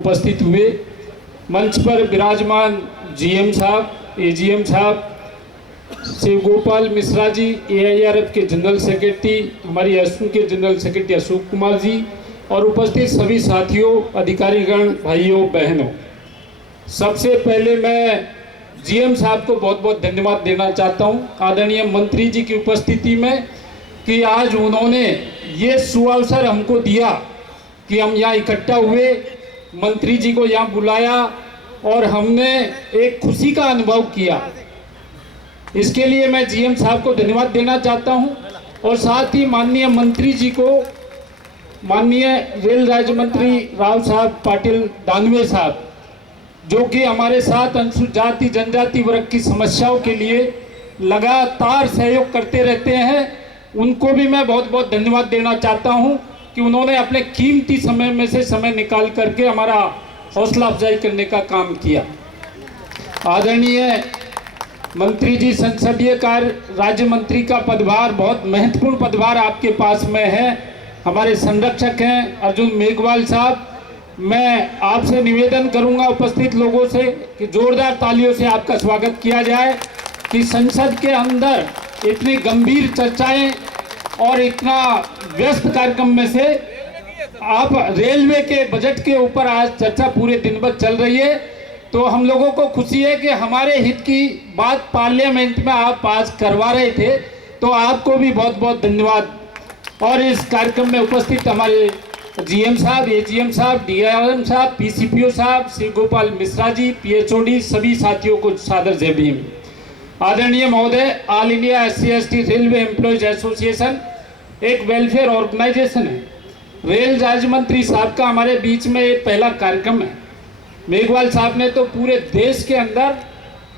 उपस्थित हुए। मंच पर विराजमान जीएम साहब, एजीएम साहब, शिव गोपाल मिश्रा जी, एआईआरएफ के जनरल सेक्रेटरी, हमारी एसपी के जनरल सेक्रेटरी अशोक कुमार जी और उपस्थित सभी साथियों, अधिकारीगण, भाइयों बहनों, सबसे पहले मैं जीएम साहब को बहुत बहुत धन्यवाद देना चाहता हूं आदरणीय मंत्री जी की उपस्थिति में कि आज उन्होंने ये सुअवसर हमको दिया कि हम यहाँ इकट्ठा हुए, मंत्री जी को यहाँ बुलाया और हमने एक खुशी का अनुभव किया। इसके लिए मैं जीएम साहब को धन्यवाद देना चाहता हूं और साथ ही माननीय मंत्री जी को, माननीय रेल राज्य मंत्री राव साहब पाटिल दानवे साहब, जो कि हमारे साथ अनुसूचित जाति जनजाति वर्ग की समस्याओं के लिए लगातार सहयोग करते रहते हैं, उनको भी मैं बहुत बहुत धन्यवाद देना चाहता हूं कि उन्होंने अपने कीमती समय में से समय निकाल करके हमारा हौसला अफजाई करने का काम किया। आदरणीय मंत्री जी, संसदीय कार्य राज्य मंत्री का पदभार बहुत महत्वपूर्ण पदभार आपके पास में है। हमारे संरक्षक हैं अर्जुन मेघवाल साहब, मैं आपसे निवेदन करूंगा उपस्थित लोगों से कि जोरदार तालियों से आपका स्वागत किया जाए कि संसद के अंदर इतनी गंभीर चर्चाएं और इतना व्यस्त कार्यक्रम में से आप रेलवे के बजट के ऊपर आज चर्चा पूरे दिन भर चल रही है, तो हम लोगों को खुशी है कि हमारे हित की बात पार्लियामेंट में आप पास करवा रहे थे, तो आपको भी बहुत बहुत धन्यवाद। और इस कार्यक्रम में उपस्थित हमारे जीएम साहब, एजीएम साहब, डीआरएम साहब, पीसीपीओ साहब, शिव गोपाल मिश्रा जी, पीएचओडी, सभी साथियों को सादर जय भीम। आदरणीय महोदय, all India SC/ST railway employees association एक वेलफेयर ऑर्गेनाइजेशन है। रेल राज्य मंत्री साहब का हमारे बीच में एक पहला कार्यक्रम है। मेघवाल साहब ने तो पूरे देश के अंदर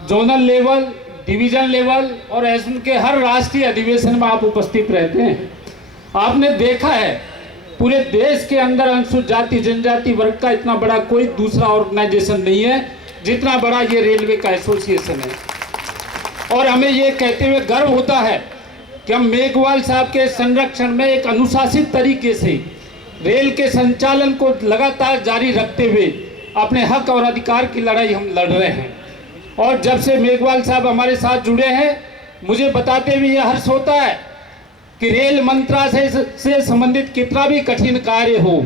जोनल लेवल, डिवीजन लेवल और एसएम के हर राष्ट्रीय अधिवेशन में आप उपस्थित रहते हैं। आपने देखा है पूरे देश के अंदर अनुसूचित जाति जनजाति वर्ग का इतना बड़ा कोई दूसरा ऑर्गेनाइजेशन नहीं है जितना बड़ा ये रेलवे का एसोसिएशन है। और हमें ये कहते हुए गर्व होता है कि हम मेघवाल साहब के संरक्षण में एक अनुशासित तरीके से रेल के संचालन को लगातार जारी रखते हुए अपने हक और अधिकार की लड़ाई हम लड़ रहे हैं। और जब से मेघवाल साहब हमारे साथ जुड़े हैं, मुझे बताते हुए यह हर्ष होता है कि रेल मंत्रालय से संबंधित कितना भी कठिन कार्य हो,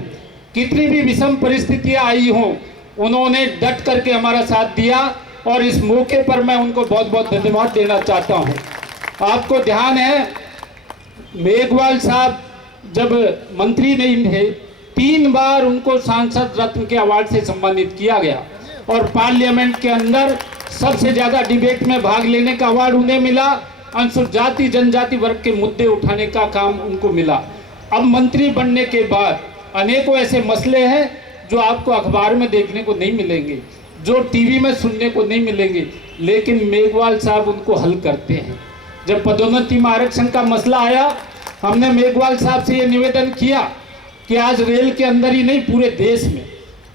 कितनी भी विषम परिस्थितियां आई हो, उन्होंने डट करके हमारा साथ दिया और इस मौके पर मैं उनको बहुत बहुत धन्यवाद देना चाहता हूं। आपको ध्यान है मेघवाल साहब जब मंत्री नहीं थे, 3 बार उनको सांसद रत्न के अवार्ड से सम्मानित किया गया और पार्लियामेंट के अंदर सबसे ज्यादा डिबेट में भाग लेने का अवार्ड उन्हें मिला। अनुसूचित जाति जनजाति वर्ग के मुद्दे उठाने का काम उनको मिला। अब मंत्री बनने के बाद अनेकों ऐसे मसले हैं जो आपको अखबार में देखने को नहीं मिलेंगे, जो टीवी में सुनने को नहीं मिलेंगे, लेकिन मेघवाल साहब उनको हल करते हैं। जब पदोन्नति में आरक्षण का मसला आया, हमने मेघवाल साहब से ये निवेदन किया कि आज रेल के अंदर ही नहीं पूरे देश में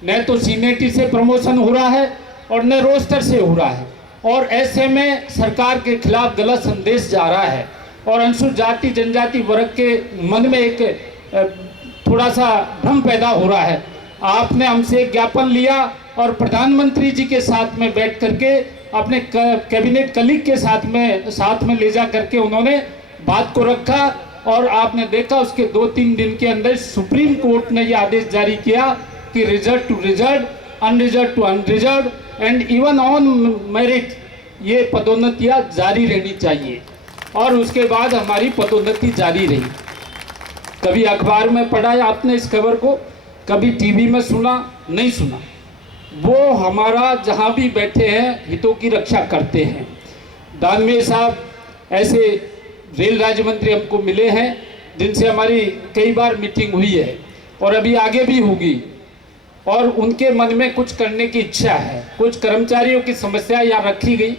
न तो सीनियरिटी से प्रमोशन हो रहा है और न रोस्टर से हो रहा है, और ऐसे में सरकार के खिलाफ गलत संदेश जा रहा है और अनुसूचित जाति जनजाति वर्ग के मन में एक थोड़ा सा भ्रम पैदा हो रहा है। आपने हमसे एक ज्ञापन लिया और प्रधानमंत्री जी के साथ में बैठ करके अपने कैबिनेट कलीग के साथ में ले जा करके उन्होंने बात को रखा और आपने देखा उसके 2-3 दिन के अंदर सुप्रीम कोर्ट ने यह आदेश जारी किया कि reserve to reserve, unreserve to unreserve and even on merit ये पदोन्नतियां जारी रहनी चाहिए। और उसके बाद हमारी पदोन्नति जारी रही। कभी अखबार में पढ़ा है आपने इस खबर को, कभी टीवी में सुना, नहीं सुना। वो हमारा जहां भी बैठे हैं हितों की रक्षा करते हैं। दानवे साहब ऐसे रेल राज्य मंत्री हमको मिले हैं जिनसे हमारी कई बार मीटिंग हुई है और अभी आगे भी होगी, और उनके मन में कुछ करने की इच्छा है। कुछ कर्मचारियों की समस्या यहाँ रखी गई,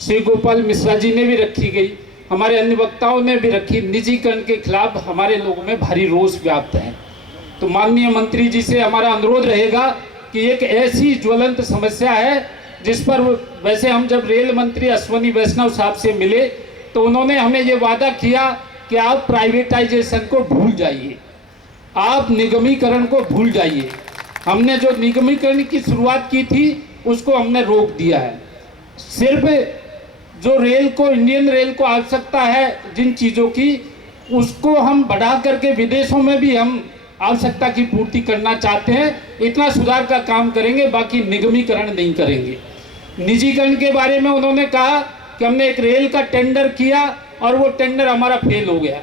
शिव गोपाल मिश्रा जी ने भी रखी गई, हमारे अन्य वक्ताओं ने भी रखी। निजीकरण के खिलाफ हमारे लोगों में भारी रोष व्याप्त है। तो माननीय मंत्री जी से हमारा अनुरोध रहेगा कि एक ऐसी ज्वलंत समस्या है जिस पर वैसे हम जब रेल मंत्री अश्वनी वैष्णव साहब से मिले तो उन्होंने हमें ये वादा किया कि आप प्राइवेटाइजेशन को भूल जाइए, आप निगमीकरण को भूल जाइए, हमने जो निगमीकरण की शुरुआत की थी उसको हमने रोक दिया है। सिर्फ जो रेल को, इंडियन रेल को आवश्यकता है जिन चीज़ों की, उसको हम बढ़ा करके विदेशों में भी हम आवश्यकता की पूर्ति करना चाहते हैं। इतना सुधार का काम करेंगे, बाकी निगमीकरण नहीं करेंगे। निजीकरण के बारे में उन्होंने कहा कि हमने एक रेल का टेंडर किया और वो टेंडर हमारा फेल हो गया।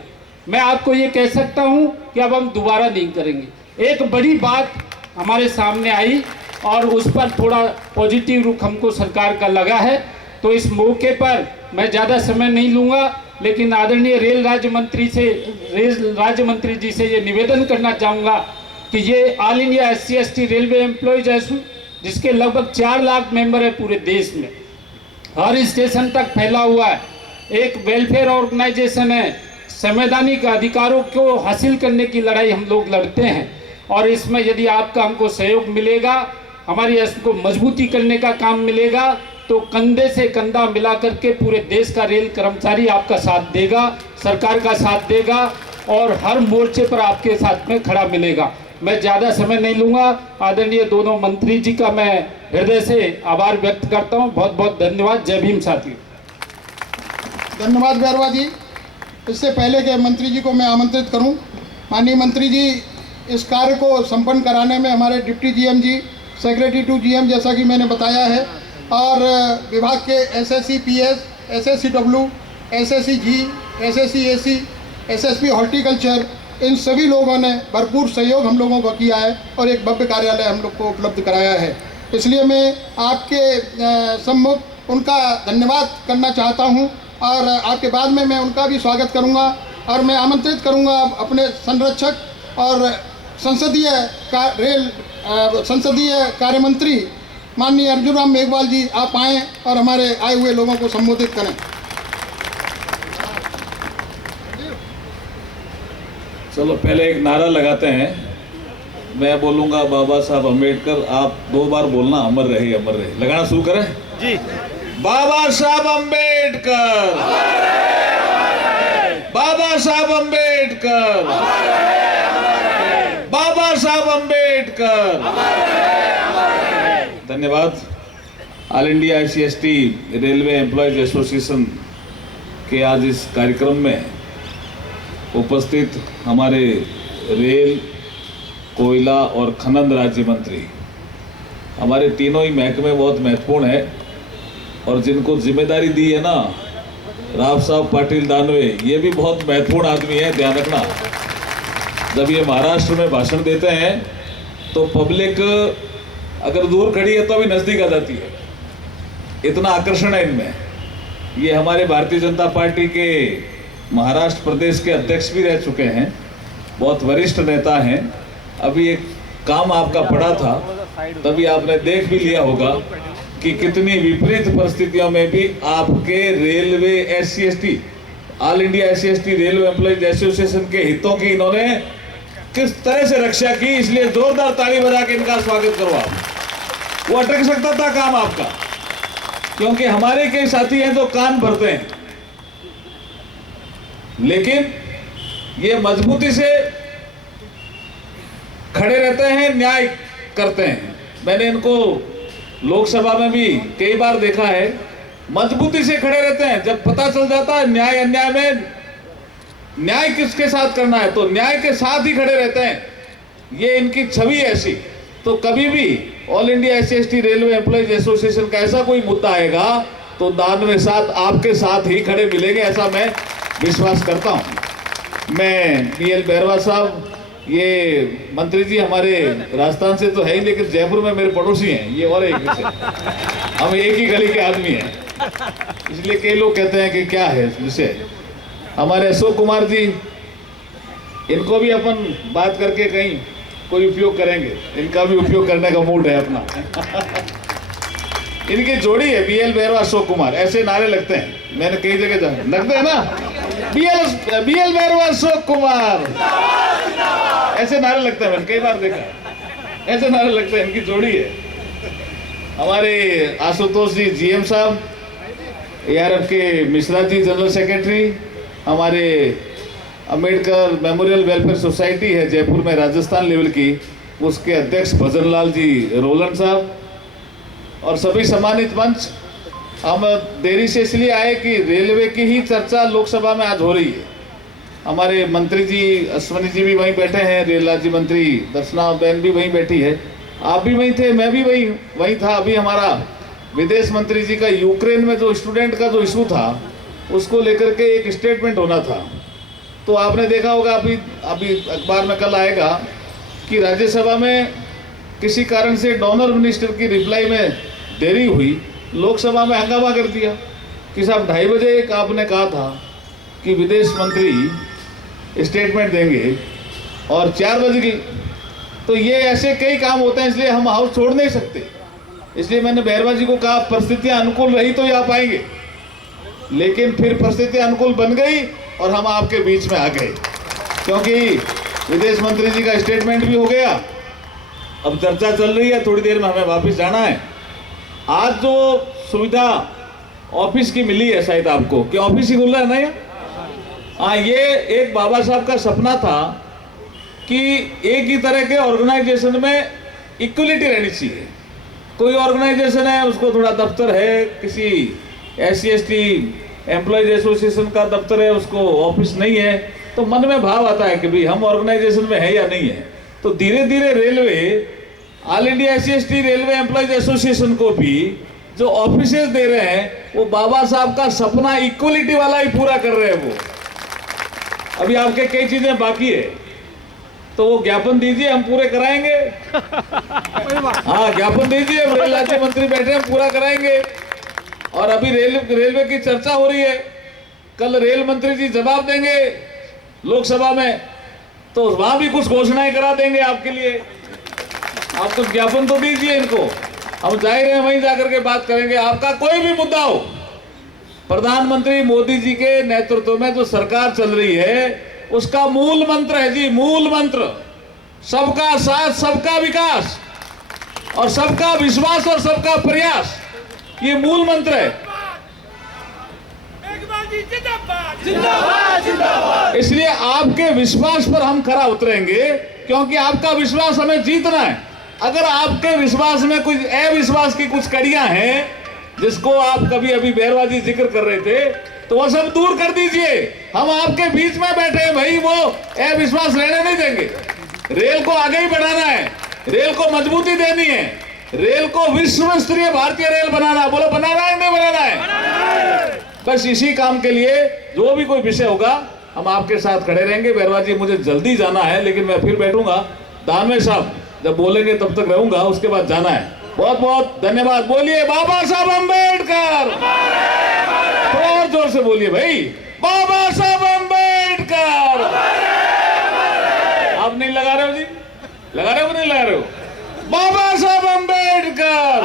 मैं आपको ये कह सकता हूँ कि अब हम दोबारा नहीं करेंगे। एक बड़ी बात हमारे सामने आई और उस पर थोड़ा पॉजिटिव रुख हमको सरकार का लगा है। तो इस मौके पर मैं ज़्यादा समय नहीं लूँगा, लेकिन आदरणीय रेल राज्य मंत्री जी से ये निवेदन करना चाहूँगा कि ये all India SC/ST railway employees association, जिसके लगभग 4 लाख मेंबर है पूरे देश में, हर स्टेशन तक फैला हुआ है, एक वेलफेयर ऑर्गेनाइजेशन है। संवैधानिक अधिकारों को हासिल करने की लड़ाई हम लोग लड़ते हैं और इसमें यदि आपका हमको सहयोग मिलेगा, हमारी इसको मजबूती करने का काम मिलेगा, तो कंधे से कंधा मिला करके पूरे देश का रेल कर्मचारी आपका साथ देगा, सरकार का साथ देगा और हर मोर्चे पर आपके साथ में खड़ा मिलेगा। मैं ज़्यादा समय नहीं लूँगा। आदरणीय दोनों मंत्री जी का मैं हृदय से आभार व्यक्त करता हूँ। बहुत बहुत धन्यवाद। जय भीम साथियों। धन्यवाद बैरवा जी। इससे पहले के मंत्री जी को मैं आमंत्रित करूं, माननीय मंत्री जी इस कार्य को संपन्न कराने में हमारे deputy GM ji, secretary to GM जैसा कि मैंने बताया है, और विभाग के SSC PS, SSCW, SSC G, SSC AC, SSP horticulture, इन सभी लोगों ने भरपूर सहयोग हम लोगों को किया है और एक भव्य कार्यालय हम लोग को उपलब्ध कराया है। इसलिए मैं आपके सम्मुख उनका धन्यवाद करना चाहता हूं और आपके बाद में मैं उनका भी स्वागत करूंगा और मैं आमंत्रित करूंगा अपने संरक्षक और संसदीय कार्य मंत्री माननीय अर्जुन राम मेघवाल जी, आप आएँ और हमारे आए हुए लोगों को संबोधित करें। चलो पहले एक नारा लगाते हैं। मैं बोलूंगा बाबा साहब अम्बेडकर, आप 2 बार बोलना अमर रहे अमर रहे। लगाना शुरू करें जी। बाबा साहब अम्बेडकर, बाबा साहब अम्बेडकर, बाबा साहब अम्बेडकर। धन्यवाद। All India SC/ST railway employees association के आज इस कार्यक्रम में उपस्थित हमारे रेल, कोयला और खनन राज्य मंत्री, हमारे तीनों ही महकमे बहुत महत्वपूर्ण है और जिनको जिम्मेदारी दी है ना, राव साहब पाटिल दानवे, ये भी बहुत महत्वपूर्ण आदमी है, ध्यान रखना। जब ये महाराष्ट्र में भाषण देते हैं तो पब्लिक अगर दूर खड़ी है तो भी नज़दीक आ जाती है, इतना आकर्षण है इनमें। ये हमारे भारतीय जनता पार्टी के महाराष्ट्र प्रदेश के अध्यक्ष भी रह चुके हैं, बहुत वरिष्ठ नेता हैं। अभी एक काम आपका पड़ा था, तभी आपने देख भी लिया होगा कि कितनी विपरीत परिस्थितियों में भी आपके railway SC/ST, all India SC/ST railway employees association के हितों की इन्होंने किस तरह से रक्षा की। इसलिए जोरदार ताली बजा के इनका स्वागत करो आप। वो अटक सकता था काम आपका, क्योंकि हमारे कई साथी हैं जो कान भरते हैं, लेकिन ये मजबूती से खड़े रहते हैं, न्याय करते हैं। मैंने इनको लोकसभा में भी कई बार देखा है, मजबूती से खड़े रहते हैं। जब पता चल जाता है न्याय अन्याय में, न्याय किसके साथ करना है तो न्याय के साथ ही खड़े रहते हैं। ये इनकी छवि ऐसी। तो कभी भी all India SC/ST railway employees association का ऐसा कोई मुद्दा आएगा तो दानवे साथ आपके साथ ही खड़े मिलेंगे, ऐसा मैं विश्वास करता हूं। मैं BL बैरवा साहब, ये मंत्री जी हमारे राजस्थान से तो है ही, लेकिन जयपुर में मेरे पड़ोसी हैं, ये और एक से हम एक ही गली के आदमी हैं, इसलिए कई लोग कहते हैं कि क्या है विषय। हमारे अशोक कुमार जी, इनको भी अपन बात करके कहीं कोई उपयोग करेंगे, इनका भी उपयोग करने का मूड है अपना। इनकी जोड़ी है BL बैरवा अशोक कुमार, ऐसे नारे लगते हैं, मैंने कई जगह लगते हैं ना, BL बैरवा अशोक कुमार, ऐसे नारे लगते हैं, मैंने कई बार देखा, ऐसे नारे लगते हैं, इनकी जोड़ी है। हमारे आशुतोष जी GM साहब, ARF के मिश्रा जी जनरल सेक्रेटरी, हमारे अम्बेडकर मेमोरियल वेलफेयर सोसाइटी है जयपुर में राजस्थान लेवल की, उसके अध्यक्ष भजन लाल जी रोलन साहब और सभी सम्मानित मंच। हम देरी से इसलिए आए कि रेलवे की ही चर्चा लोकसभा में आज हो रही है। हमारे मंत्री जी अश्वनी जी भी वहीं बैठे हैं, रेल राज्य मंत्री दर्शना बहन भी वहीं बैठी है, आप भी वहीं थे, मैं भी वहीं था। अभी हमारा विदेश मंत्री जी का यूक्रेन में जो स्टूडेंट का जो इशू था उसको लेकर के एक स्टेटमेंट होना था। तो आपने देखा होगा अभी अखबार में कल आएगा कि राज्यसभा में किसी कारण से डोनर मिनिस्टर की रिप्लाई में देरी हुई, लोकसभा में हंगामा कर दिया कि साहब 2:30 बजे आपने कहा था कि विदेश मंत्री स्टेटमेंट देंगे और 4 बज गई। तो ये ऐसे कई काम होते हैं, इसलिए हम हाउस छोड़ नहीं सकते। इसलिए मैंने बहरवा जी को कहा परिस्थितियां अनुकूल रही तो ये आ पाएंगे, लेकिन फिर परिस्थितियां अनुकूल बन गई और हम आपके बीच में आ गए, क्योंकि विदेश मंत्री जी का स्टेटमेंट भी हो गया। अब चर्चा चल रही है, थोड़ी देर में हमें वापस जाना है। आज जो सुविधा ऑफिस की मिली है, शायद आपको क्या ऑफिस ही खुल रहा है ना ये? हाँ, ये एक बाबा साहब का सपना था कि एक ही तरह के ऑर्गेनाइजेशन में इक्वलिटी रहनी चाहिए। कोई ऑर्गेनाइजेशन है उसको थोड़ा दफ्तर है, किसी SC/ST एम्प्लॉयज एसोसिएशन का दफ्तर है उसको ऑफिस नहीं है, तो मन में भाव आता है कि भाई हम ऑर्गेनाइजेशन में है या नहीं है। तो धीरे धीरे railway all India SC/ST railway employees association को भी जो ऑफिसेज दे रहे हैं वो बाबा साहब का सपना इक्वलिटी वाला ही पूरा कर रहे हैं। वो अभी आपके कई चीजें बाकी है, तो वो ज्ञापन दीजिए, हम पूरे कराएंगे। हाँ, ज्ञापन दीजिए, रेल राज्य मंत्री बैठे हैं, पूरा कराएंगे। और अभी रेलवे की चर्चा हो रही है, कल रेल मंत्री जी जवाब देंगे लोकसभा में, तो वहां भी कुछ घोषणाएं करा देंगे आपके लिए। आप कुछ ज्ञापन तो दीजिए इनको, हम जाहिर है वहीं जाकर के बात करेंगे। आपका कोई भी मुद्दा हो, प्रधानमंत्री मोदी जी के नेतृत्व में जो सरकार चल रही है उसका मूल मंत्र है जी, मूल मंत्र सबका साथ, सबका विकास और सबका विश्वास और सबका प्रयास, ये मूल मंत्र है। इसलिए आपके विश्वास पर हम खरा उतरेंगे, क्योंकि आपका विश्वास हमें जीतना है। अगर आपके विश्वास में कुछ अविश्वास की कुछ कड़ियां हैं, जिसको आप कभी अभी बहरवा जी जिक्र कर रहे थे, तो वो सब दूर कर दीजिए। हम आपके बीच में बैठे हैं भाई, वो अविश्वास रहने नहीं देंगे। रेल को आगे ही बढ़ाना है, रेल को मजबूती देनी है, रेल को विश्व स्तरीय भारतीय रेल बनाना। बोलो, बनाना है नहीं बनाना है? बस इसी काम के लिए जो भी कोई विषय होगा हम आपके साथ खड़े रहेंगे। बहरवा जी मुझे जल्दी जाना है, लेकिन मैं फिर बैठूंगा। दानवे साहब जब बोलेंगे तब तक रहूंगा, उसके बाद जाना है। बहुत बहुत धन्यवाद। बोलिए बाबा साहब अम्बेडकर, और जोर से बोलिए भाई, बाबा साहब अम्बेडकर। आप नहीं लगा रहे हो जी? लगा रहे हो नहीं लगा रहे हो? बाबा साहब अम्बेडकर,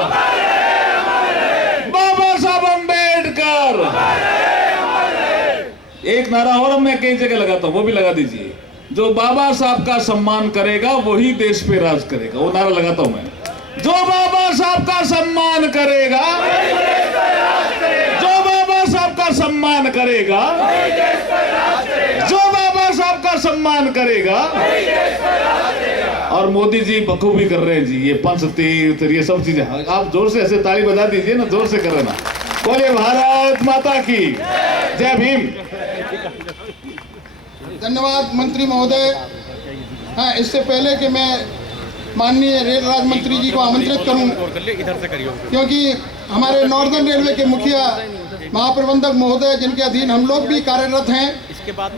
बाबा साहब अम्बेडकर। एक नारा और मैं कई जगह लगाता हूं, वो भी लगा दीजिए। जो बाबा साहब का सम्मान करेगा वही देश पे राज करेगा। वो नारा लगाता हूं मैं। जो बाबा साहब का सम्मान करेगा, जो बाबा साहब का सम्मान करेगा, जो बाबा साहब का सम्मान करेगा। और मोदी जी बखूबी कर रहे हैं जी, ये पंच तीर्थ ये सब चीजें। आप जोर से ऐसे ताली बजा दीजिए ना, जोर से कर रहे ना। बोले भारत माता की जय भीम। धन्यवाद मंत्री महोदय। हाँ, इससे पहले कि मैं माननीय रेल राज्य मंत्री जी को आमंत्रित करूं, क्योंकि हमारे नॉर्दर्न रेलवे के मुखिया महाप्रबंधक महोदय, जिनके अधीन हम लोग भी कार्यरत हैं,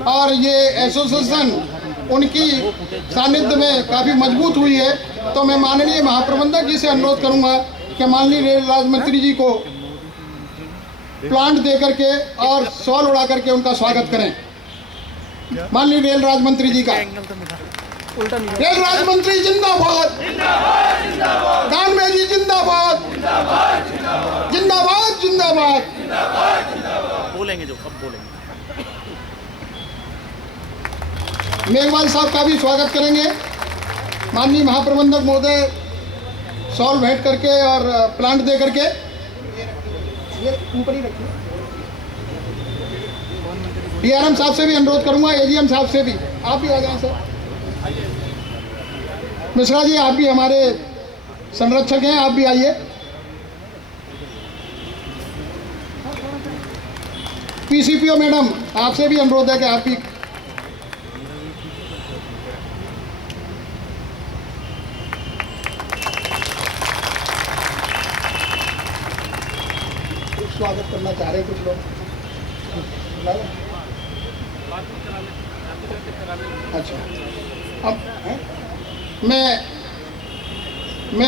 और ये एसोसिएशन उनकी सानिध्य में काफ़ी मजबूत हुई है, तो मैं माननीय महाप्रबंधक जी से अनुरोध करूंगा कि माननीय रेल राज्य मंत्री जी को प्लांट दे करके और शॉल उड़ा करके उनका स्वागत करें। माननीय रेल राज्य मंत्री जी का। रेल राज्य मंत्री जिंदाबाद, दानवे जी जिंदाबाद, जिंदाबाद जिंदाबाद। बोलेंगे जो कब बोलेंगे। मेघवाल साहब का भी स्वागत करेंगे। माननीय महाप्रबंधक महोदय शॉल भेंट करके और प्लांट दे करके ये ऊपर ही रखिए। DRM साहब से भी अनुरोध करूंगा, AGM साहब से भी, आप भी आ जाएं सर। मिश्रा जी, आप भी हमारे संरक्षक हैं, आप भी आइए। पीसीपीओ मैडम, आपसे भी अनुरोध है कि आप भी। स्वागत करना चाह रहे कुछ लोग। अच्छा, अब मैं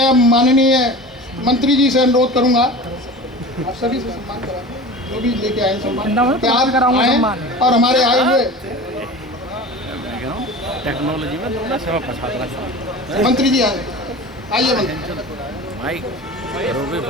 अब माननीय मंत्री जी से अनुरोध करूंगा, आप सभी से सम्मान कराएं, जो भी लेके आए सम्मान, कि आप आएं और हमारे आए हुए टेक्नोलॉजी में थोड़ा सेवा पछाड़ मंत्री जी आइए मंत्री। भाई, भी